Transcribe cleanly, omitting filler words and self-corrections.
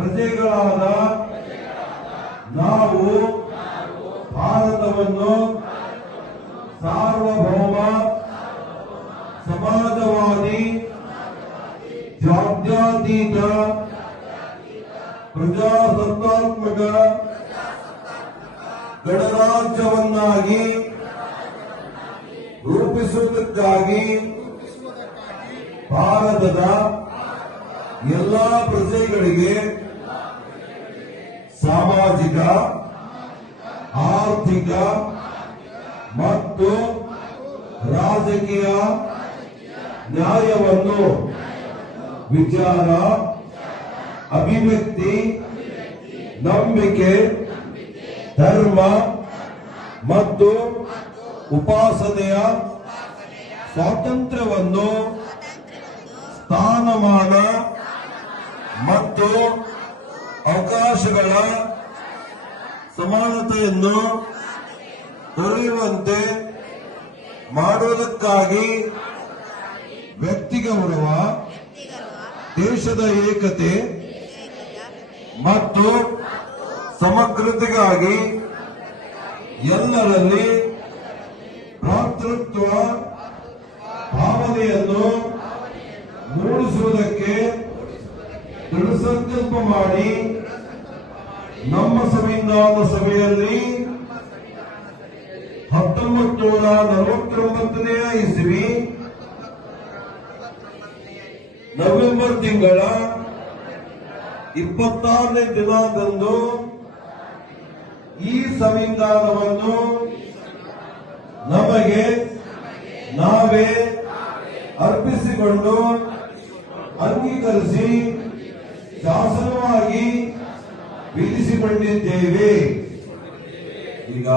ಪ್ರಜೆಗಳಾದ ನಾವು ಭಾರತವನ್ನು ಸಾರ್ವಭೌಮ ಸಮಾಜವಾದಿ ಜಾತ್ಯತೀತ ಪ್ರಜಾಸತ್ತಾತ್ಮಕ ಗಣರಾಜ್ಯವನ್ನಾಗಿ ರೂಪಿಸುವುದಕ್ಕಾಗಿ ಭಾರತದ ಎಲ್ಲಾ ಪ್ರಜೆಗಳಿಗೆ ಸಾಮಾಜಿಕ ಆರ್ಥಿಕ ಮತ್ತು ರಾಜಕೀಯ ನ್ಯಾಯವನ್ನು ವಿಚಾರ ಅಭಿವ್ಯಕ್ತಿ ನಂಬಿಕೆ ಧರ್ಮ ಮತ್ತು ಉಪಾಸನೆಯ ಸ್ವಾತಂತ್ರ್ಯವನ್ನು ಸ್ಥಾನಮಾನ ಮತ್ತು ಅವಕಾಶಗಳ ಸಮಾನತೆಯನ್ನು ದೊರೆಯುವಂತೆ ಮಾಡುವುದಕ್ಕಾಗಿ ವ್ಯಕ್ತಿಗೌರವ ದೇಶದ ಏಕತೆ ಮತ್ತು ಸಮಗ್ರತೆಗಾಗಿ ಎಲ್ಲರಲ್ಲಿ ಭ್ರಾತೃತ್ವ ಭಾವನೆಯನ್ನು ಮೂಡಿಸುವುದಕ್ಕೆ ದೃಢಸಂಕಲ್ಪ ಮಾಡಿ ನಮ್ಮ ಸಂವಿಧಾನ ಸಭೆಯಲ್ಲಿ 1949ನೇ ಇಸ್ವಿ ನವೆಂಬರ್ ತಿಂಗಳ 26ನೇ ದಿನದಂದು ಈ ಸಂವಿಧಾನವನ್ನು ನಮಗೆ ನಾವೇ ಅರ್ಪಿಸಿಕೊಂಡು ಅಂಗೀಕರಿಸಿ ಶಾಸನವಾಗಿ ವಿಧಿಸಿಕೊಂಡಿದ್ದೇವೆ. ಈಗ